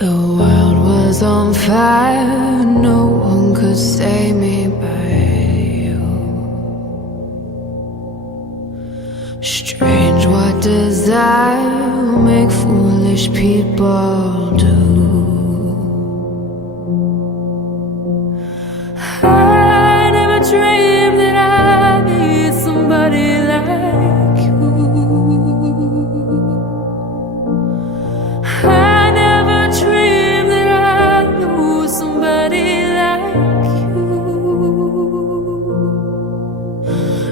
The world was on fire, no one could save me but you. Strange what desire will make foolish people do. I never dreamed that I'd be somebody like you. I never dreamed that I'd lose somebody like you.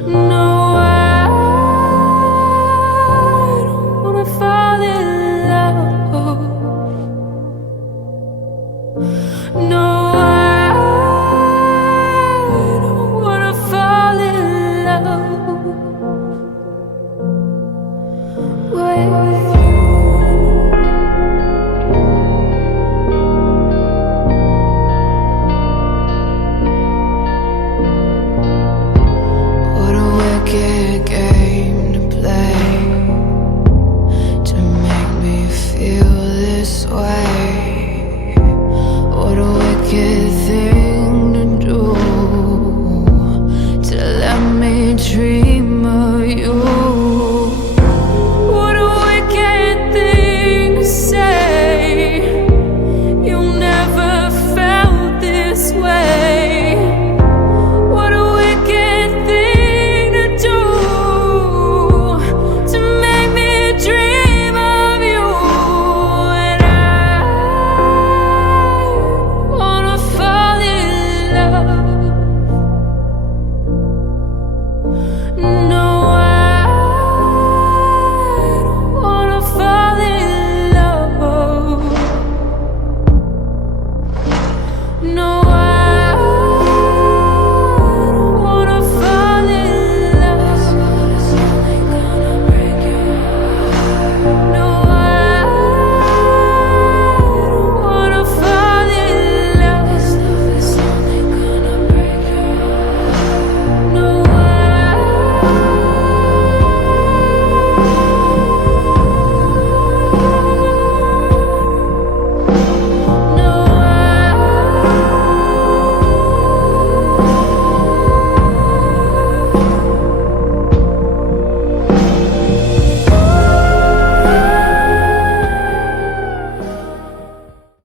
No, I don't wanna fall in love. No, I don't wanna fall in love. Wait.